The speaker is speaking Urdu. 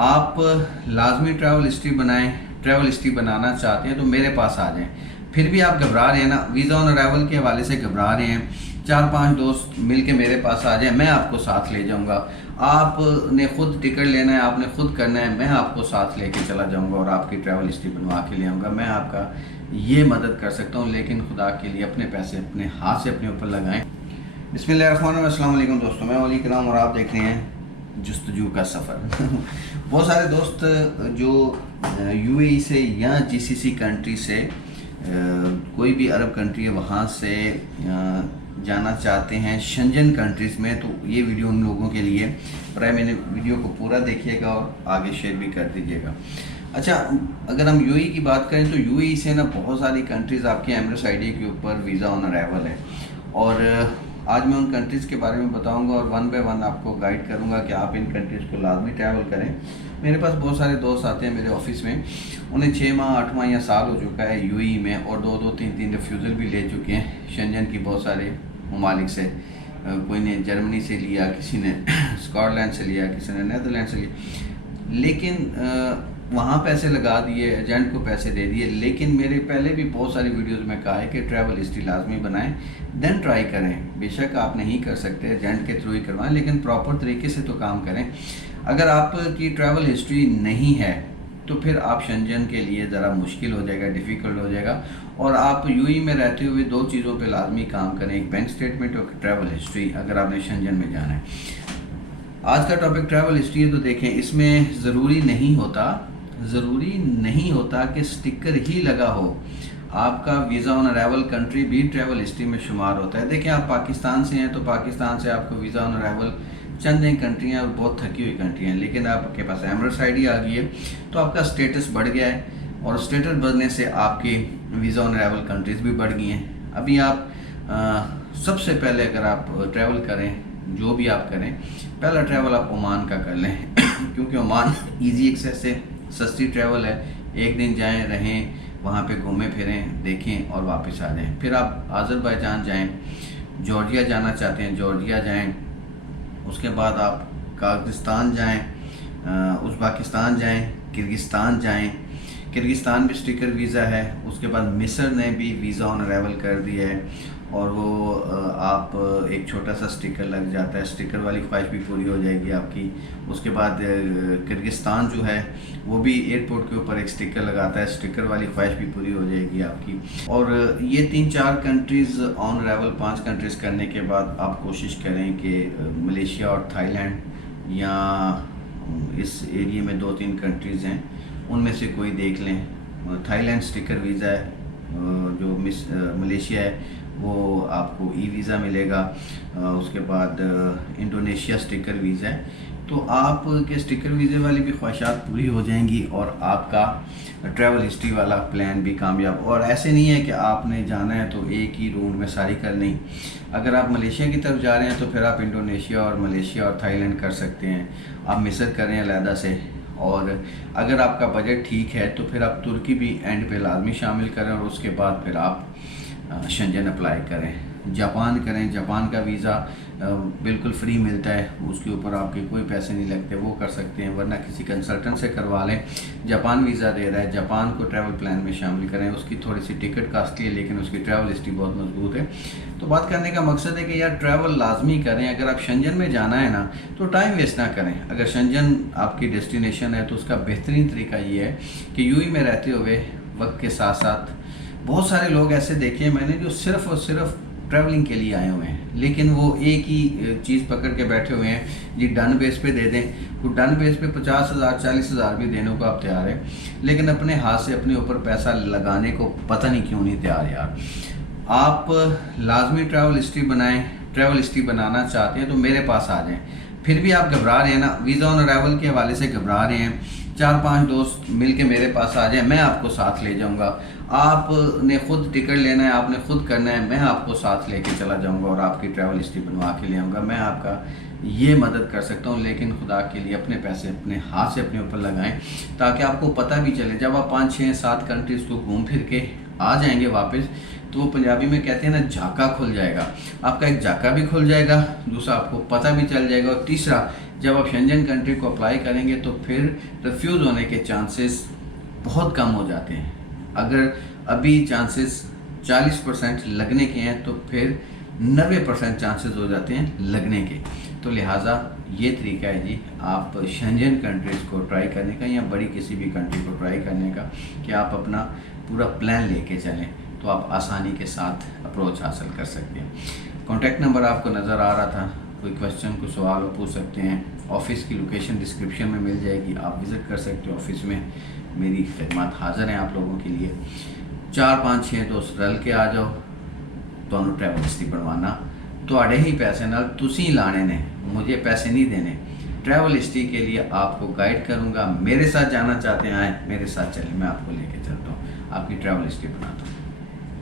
آپ لازمی ٹریول ہسٹری بنائیں، ٹریول ہسٹری بنانا چاہتے ہیں تو میرے پاس آ جائیں۔ پھر بھی آپ گھبرا رہے ہیں نا، ویزا آن ارائیول کے حوالے سے گھبرا رہے ہیں، 4-5 دوست مل کے میرے پاس آ جائیں، میں آپ کو ساتھ لے جاؤں گا۔ آپ نے خود ٹکٹ لینا ہے، آپ نے خود کرنا ہے، میں آپ کو ساتھ لے کے چلا جاؤں گا اور آپ کی ٹریول ہسٹری بنوا کے لے آؤں گا۔ میں آپ کا یہ مدد کر سکتا ہوں، لیکن خدا کے لیے اپنے پیسے اپنے ہاتھ سے اپنے اوپر لگائیں۔ بسم اللہ الرحمن الرحیم۔ السلام علیکم دوستوں، میں ولی کرام اور آپ دیکھ رہے ہیں جستجو کا سفر۔ بہت سارے دوست جو یو اے ای سے یا جی سی سی کنٹری سے کوئی بھی عرب کنٹری ہے وہاں سے جانا چاہتے ہیں شنجن کنٹریز میں، تو یہ ویڈیو ان لوگوں کے لیے برائے میں نے ویڈیو کو پورا دیکھیے گا اور آگے شیئر بھی کر دیجیے گا۔ اچھا، اگر ہم یو اے ای کی بات کریں تو یو اے ای سے نا بہت ساری کنٹریز آپ کے ایمریٹس آئی ڈی کے اوپر ویزا آن ارائیول ہے، اور آج میں ان کنٹریز کے بارے میں بتاؤں گا اور 1 بائی 1 آپ کو گائیڈ کروں گا کہ آپ ان کنٹریز کو لازمی ٹریول کریں۔ میرے پاس بہت سارے دوست آتے ہیں میرے آفس میں، انہیں 6 ماہ 8 ماہ یا سال ہو چکا ہے یو اے ای میں، اور 2-3 ریفیوزل بھی لے چکے ہیں شنجن کی بہت سارے ممالک سے۔ کوئی نے جرمنی سے لیا، کسی نے اسکاٹ لینڈ سے لیا، کسی نے نیدرلینڈ سے لیا، لیکن وہاں پیسے لگا دیے، ایجنٹ کو پیسے دے دیے۔ لیکن میرے پہلے بھی بہت ساری ویڈیوز میں کہا ہے کہ ٹریول ہسٹری لازمی بنائیں، دین ٹرائی کریں۔ بے شک آپ نہیں کر سکتے ایجنٹ کے تھرو ہی کروائیں، لیکن پراپر طریقے سے تو کام کریں۔ اگر آپ کی ٹریول ہسٹری نہیں ہے تو پھر آپ شنجن کے لیے ذرا مشکل ہو جائے گا، ڈیفیکلٹ ہو جائے گا، اور آپ یو اے میں رہتے ہوئے 2 چیزوں پہ لازمی کام کریں، ایک بینک اسٹیٹمنٹ اور ٹریول ہسٹری، اگر آپ نے شنجن میں جانا ہے۔ آج کا ٹاپک ٹریول ہسٹری ہے، تو دیکھیں اس میں ضروری نہیں ہوتا کہ سٹکر ہی لگا ہو، آپ کا ویزا آن ارائیول کنٹری بھی ٹریول ہسٹری میں شمار ہوتا ہے۔ دیکھیں آپ پاکستان سے ہیں تو پاکستان سے آپ کو ویزا آن ارائیول چند کنٹری ہیں اور بہت تھکی ہوئی کنٹری ہیں، لیکن آپ کے پاس ایمریٹس آئی ڈی آ گئی ہے تو آپ کا اسٹیٹس بڑھ گیا ہے، اور اسٹیٹس بڑھنے سے آپ کی ویزا آن ارائیول کنٹریز بھی بڑھ گئی ہیں۔ ابھی آپ سب سے پہلے اگر آپ ٹریول کریں، جو بھی آپ کریں، پہلا ٹریول آپ عمان کا کر لیں کیونکہ عمان ایزی ایکسیس ہے، سستی ٹریول ہے، 1 دن جائیں رہیں وہاں پہ، گھومیں پھریں دیکھیں اور واپس آ جائیں۔ پھر آپ آذربائیجان جائیں، جارجیا جانا چاہتے ہیں جارجیا جائیں، اس کے بعد آپ قازقستان جائیں، ازبکستان جائیں، کرگستان جائیں، کرگستان بھی سٹیکر ویزا ہے۔ اس کے بعد مصر نے بھی ویزا آن ارائیول کر دیا ہے، اور وہ آپ ایک چھوٹا سا سٹیکر لگ جاتا ہے، سٹیکر والی خواہش بھی پوری ہو جائے گی آپ کی۔ اس کے بعد کرگستان جو ہے وہ بھی ایئرپورٹ کے اوپر ایک سٹیکر لگاتا ہے، سٹیکر والی خواہش بھی پوری ہو جائے گی آپ کی۔ اور یہ 3-4 کنٹریز آن ارائیول، 5 کنٹریز کرنے کے بعد آپ کوشش کریں کہ ملیشیا اور تھائی لینڈ، یا اس ایریے میں 2-3 کنٹریز ہیں ان میں سے کوئی دیکھ لیں۔ تھائی لینڈ سٹیکر ویزا ہے، جو ملیشیا ہے وہ آپ کو ای ویزا ملے گا، اس کے بعد انڈونیشیا سٹیکر ویزا ہے۔ تو آپ کے سٹیکر ویزے والی بھی خواہشات پوری ہو جائیں گی اور آپ کا ٹریول ہسٹری والا پلان بھی کامیاب۔ اور ایسے نہیں ہے کہ آپ نے جانا ہے تو ایک ہی راؤنڈ میں ساری کر لیں۔ اگر آپ ملیشیا کی طرف جا رہے ہیں تو پھر آپ انڈونیشیا اور ملیشیا اور تھائی لینڈ کر سکتے ہیں، آپ مصر کریں علیحدہ سے، اور اگر آپ کا بجٹ ٹھیک ہے تو پھر آپ ترکی بھی اینڈ پہ لازمی شامل کریں، اور اس کے بعد پھر آپ شنجن اپلائی کریں۔ جاپان کریں، جاپان کا ویزا بالکل فری ملتا ہے، اس کے اوپر آپ کے کوئی پیسے نہیں لگتے، وہ کر سکتے ہیں، ورنہ کسی کنسلٹنٹ سے کروا لیں۔ جاپان ویزا دے رہا ہے، جاپان کو ٹریول پلان میں شامل کریں۔ اس کی تھوڑی سی ٹکٹ کاسٹلی ہے، لیکن اس کی ٹریول ہسٹری بہت مضبوط ہے۔ تو بات کرنے کا مقصد ہے کہ یار ٹریول لازمی کریں۔ اگر آپ شنجن میں جانا ہے نا تو ٹائم ویسٹ نہ کریں۔ اگر شنجن آپ کی ڈیسٹینیشن ہے تو اس کا بہترین طریقہ یہ ہے کہ یو اے میں رہتے ہوئے وقت کے ساتھ ساتھ، بہت سارے لوگ ایسے دیکھے ہیں میں نے جو صرف اور صرف ٹریولنگ کے لیے آئے ہوئے ہیں، لیکن وہ ایک ہی چیز پکڑ کے بیٹھے ہوئے ہیں، جی ڈن بیس پہ دے دیں۔ تو ڈن بیس پہ 50,000 40,000 بھی دینے کو آپ تیار ہیں، لیکن اپنے ہاتھ سے اپنے اوپر پیسہ لگانے کو پتہ نہیں کیوں نہیں تیار یار۔ آپ لازمی ٹریول ہسٹری بنائیں، ٹریول ہسٹری بنانا چاہتے ہیں تو میرے پاس آ جائیں۔ پھر بھی آپ گھبرا رہے ہیں نا، ویزا آن ارائیول کے حوالے سے گھبرا رہے ہیں، 4-5 دوست مل کے میرے پاس آ جائیں، میں آپ کو ساتھ لے جاؤں گا۔ آپ نے خود ٹکٹ لینا ہے، آپ نے خود کرنا ہے، میں آپ کو ساتھ لے کے چلا جاؤں گا اور آپ کی ٹریول ہسٹری بنوا کے لے آؤں گا۔ میں آپ کا یہ مدد کر سکتا ہوں، لیکن خدا کے لیے اپنے پیسے اپنے ہاتھ سے اپنے اوپر لگائیں، تاکہ آپ کو پتہ بھی چلے۔ جب آپ 5-6-7 کنٹریز کو گھوم پھر کے آ جائیں گے واپس، تو وہ پنجابی میں کہتے ہیں نا جھاکا کھل جائے گا، آپ کا ایک جھاکا بھی کھل جائے گا، دوسرا آپ کو پتہ بھی چل جائے گا، اور تیسرا جب آپ شنجن کنٹری کو اپلائی کریں گے تو پھر ریفیوز ہونے کے چانسز بہت کم ہو جاتے ہیں. اگر ابھی چانسز 40% لگنے کے ہیں تو پھر 90% چانسز ہو جاتے ہیں لگنے کے. تو لہٰذا یہ طریقہ ہے جی آپ شنجن کنٹریز کو ٹرائی کرنے کا یا بڑی کسی بھی کنٹری کو ٹرائی کرنے کا کہ آپ اپنا پورا پلان لے کے چلیں تو آپ آسانی کے ساتھ اپروچ حاصل کر سکتے ہیں. کانٹیکٹ نمبر آپ کو نظر آ رہا تھا. کوئی کویسچن کوئی سوال ہو پوچھ سکتے ہیں. آفس کی لوکیشن ڈسکرپشن میں مل جائے گی, آپ وزٹ کر سکتے ہو آفس میں. میری خدمات حاضر ہیں آپ لوگوں کے لیے. 4-5-6 دوست رل کے آ جاؤ. ਤੁਹਾਨੂੰ ٹریول ہسٹری بنوانا ਤੁਹਾਡੇ ہی پیسے نال تسی لانے نے, مجھے پیسے نہیں دینے. ٹریول ہسٹری کے لیے آپ کو گائیڈ کروں گا. میرے ساتھ جانا چاہتے ہیں آئیں, میرے ساتھ چلیں, میں آپ کو لے کے چلتا ہوں, آپ کی ٹریول ہسٹری بناتا ہوں.